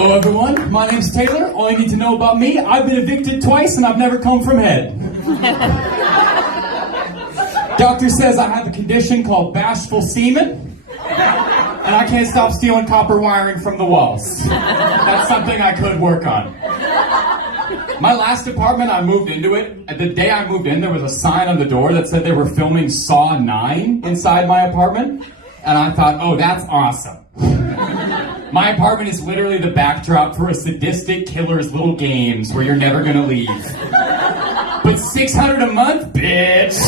Hello everyone, my name's Taylor. All you need to know about me, I've been evicted twice and I've never come from head. Doctor says I have a condition called bashful semen, and I can't stop stealing copper wiring from the walls. That's something I could work on. My last apartment, I moved into it, and the day I moved in, there was a sign on the door that said they were filming Saw 9 inside my apartment, and I thought, oh, that's awesome. My apartment is literally the backdrop for a sadistic killer's little games where you're never gonna leave. But $600 a month? Bitch!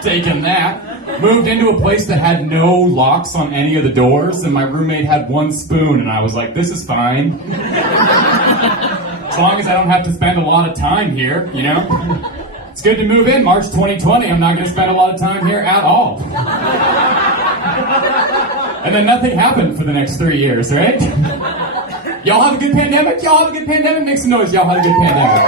Taking that. Moved into a place that had no locks on any of the doors, and my roommate had one spoon, and I was like, this is fine. As long as I don't have to spend a lot of time here, you know? It's good to move in, March 2020. I'm not gonna spend a lot of time here at all. And then nothing happened for the next 3 years, right? Y'all have a good pandemic? Y'all have a good pandemic? Make some noise, y'all had a good pandemic.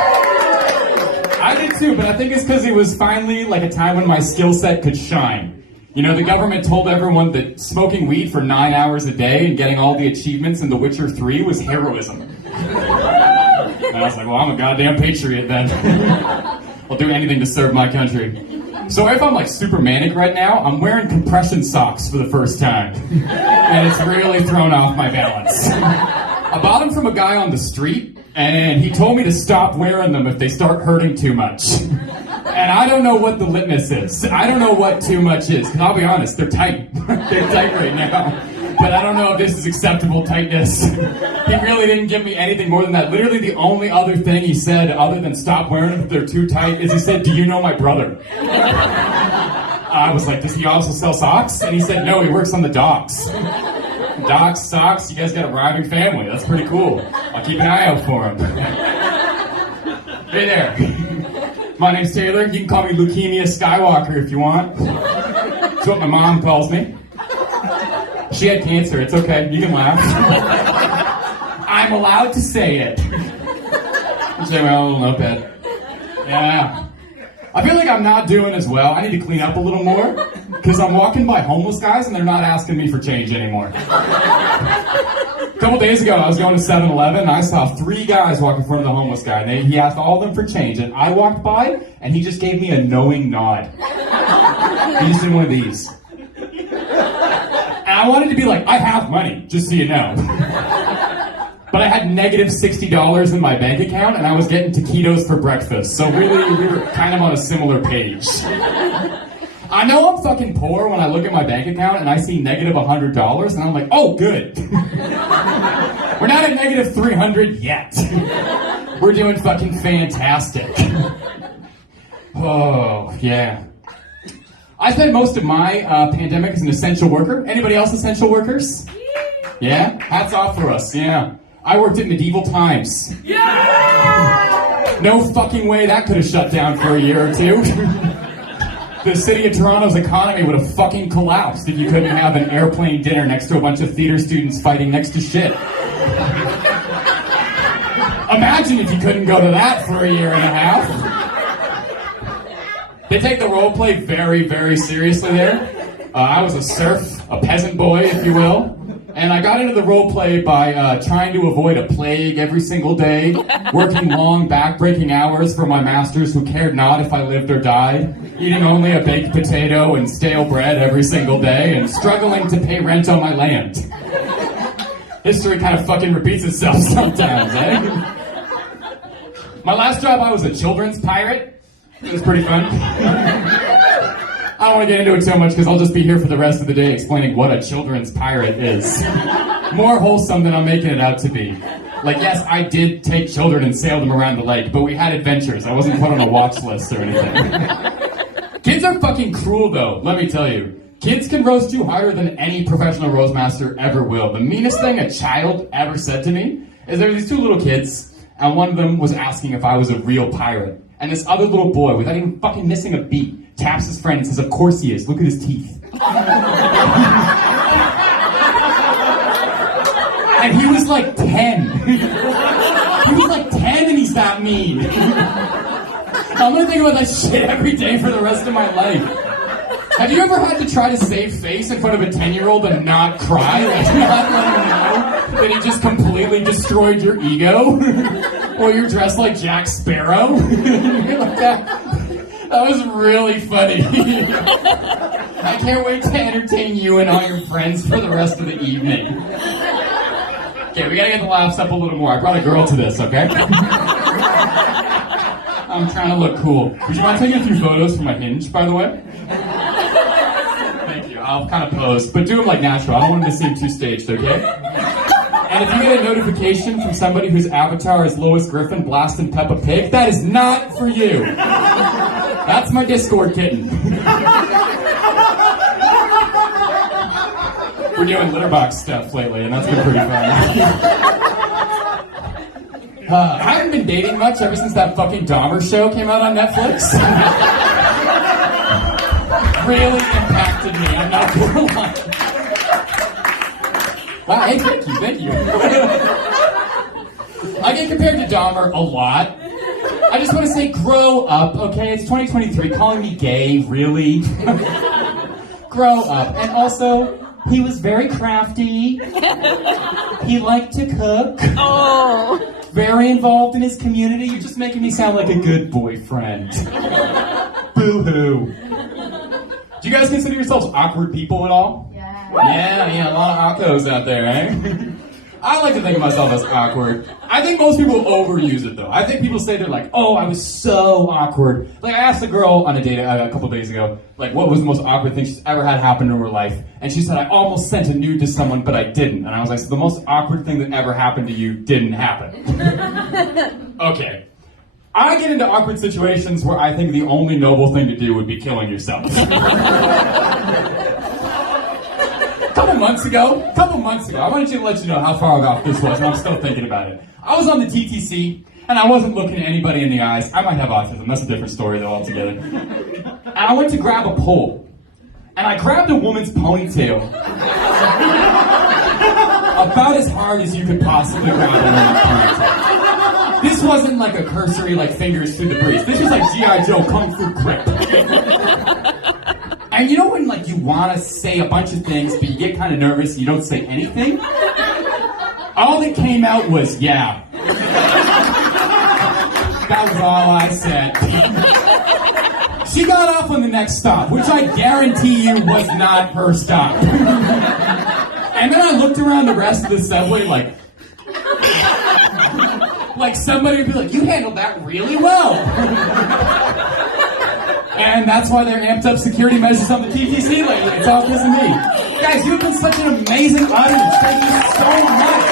I did too, but I think it's because it was finally like a time when my skill set could shine. You know, the government told everyone that smoking weed for 9 hours a day and getting all the achievements in The Witcher 3 was heroism. And I was like, well, I'm a goddamn patriot then. I'll do anything to serve my country. So if I'm like super manic right now, I'm wearing compression socks for the first time. And it's really thrown off my balance. I bought them from a guy on the street, and he told me to stop wearing them if they start hurting too much. And I don't know what the litmus is. I don't know what too much is. And I'll be honest, they're tight. They're tight right now. But I don't know if this is acceptable tightness. He really didn't give me anything more than that. Literally the only other thing he said, other than stop wearing them if they're too tight, is he said, do you know my brother? I was like, does he also sell socks? And he said, no, he works on the docks. Docks, socks, you guys got a rhyming family. That's pretty cool. I'll keep an eye out for him. Hey there. My name's Taylor. You can call me Leukemia Skywalker if you want. That's what my mom calls me. She had cancer, it's okay, you can laugh. I'm allowed to say it. You say, well, not bad. Yeah. I feel like I'm not doing as well. I need to clean up a little more, because I'm walking by homeless guys and they're not asking me for change anymore. A couple days ago, I was going to 7-Eleven and I saw 3 guys walk in front of the homeless guy. And he asked all of them for change, and I walked by and he just gave me a knowing nod. He just did one of these. And I wanted to be like, I have money, just so you know. But I had negative $60 in my bank account, and I was getting taquitos for breakfast. So really, we were kind of on a similar page. I know I'm fucking poor when I look at my bank account and I see negative $100, and I'm like, oh, good. We're not at negative 300 yet. We're doing fucking fantastic. Oh, yeah. I spent most of my pandemic as an essential worker. Anybody else essential workers? Yeah? Hats off for us, yeah. I worked at medieval times. Yeah! No fucking way that could have shut down for a year or two. The city of Toronto's economy would have fucking collapsed if you couldn't have an airplane dinner next to a bunch of theater students fighting next to shit. Imagine if you couldn't go to that for a year and a half. They take the role play very, very seriously there. I was a serf, a peasant boy, if you will. And I got into the role play by trying to avoid a plague every single day, working long, back-breaking hours for my masters who cared not if I lived or died, eating only a baked potato and stale bread every single day, and struggling to pay rent on my land. History kind of fucking repeats itself sometimes, eh? My last job, I was a children's pirate. It was pretty fun. I don't want to get into it so much because I'll just be here for the rest of the day explaining what a children's pirate is. More wholesome than I'm making it out to be. Like, yes, I did take children and sail them around the lake, but we had adventures. I wasn't put on a watch list or anything. Kids are fucking cruel, though, let me tell you. Kids can roast you harder than any professional roast master ever will. The meanest thing a child ever said to me is there were these 2 little kids, and one of them was asking if I was a real pirate. And this other little boy, without even fucking missing a beat, taps his friend and says, of course he is, look at his teeth. And he was like 10. He was like 10 and he's that mean. I'm gonna think about that shit every day for the rest of my life. Have you ever had to try to save face in front of a 10-year-old and not cry? Like, not let him know that he just completely destroyed your ego? Or you're dressed like Jack Sparrow? Like that was really funny. I can't wait to entertain you and all your friends for the rest of the evening. Okay, we gotta get the laughs up a little more. I brought a girl to this, okay? I'm trying to look cool. Would you mind taking a few photos for my Hinge, by the way? Thank you. I'll kind of pose, but do them like natural. I don't want them to seem too staged, okay? And if you get a notification from somebody whose avatar is Lois Griffin blasting Peppa Pig, that is not for you. That's my Discord kitten. We're doing litterbox stuff lately, and that's been pretty fun. I haven't been dating much ever since that fucking Dahmer show came out on Netflix. Really impacted me, I'm not gonna lie. Wow, hey, thank you. I get compared to Dahmer a lot. I just want to say, grow up, okay? It's 2023, calling me gay, really? Grow up. And also, he was very crafty. He liked to cook. Oh. Very involved in his community. You're just making me sound like a good boyfriend. Boo-hoo. Do you guys consider yourselves awkward people at all? Yeah, a lot of awkos out there, eh? I like to think of myself as awkward. I think most people overuse it, though. I think people say they're like, oh, I was so awkward. Like, I asked a girl on a date a couple days ago, like, what was the most awkward thing she's ever had happen in her life? And she said, I almost sent a nude to someone, but I didn't. And I was like, so the most awkward thing that ever happened to you didn't happen. Okay. I get into awkward situations where I think the only noble thing to do would be killing yourself. A couple months ago, I wanted to let you know how far off this was, and I'm still thinking about it. I was on the TTC, and I wasn't looking at anybody in the eyes. I might have autism, that's a different story though altogether. And I went to grab a pole, and I grabbed a woman's ponytail. About as hard as you could possibly grab a woman's ponytail. This wasn't like a cursory, like fingers through the breeze. This was like G.I. Joe Kung Fu grip. And you know when like you want to say a bunch of things, but you get kind of nervous and you don't say anything? All that came out was, yeah. That was all I said. She got off on the next stop, which I guarantee you was not her stop. And then I looked around the rest of the subway like somebody would be like, you handled that really well. And that's why they're amped up security measures on the TTC lately. It's all because of me. Guys, you've been such an amazing audience. Thank you so much.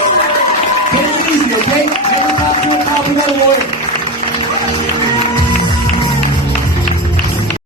Take it easy, okay? Never talk to a cop without a lawyer.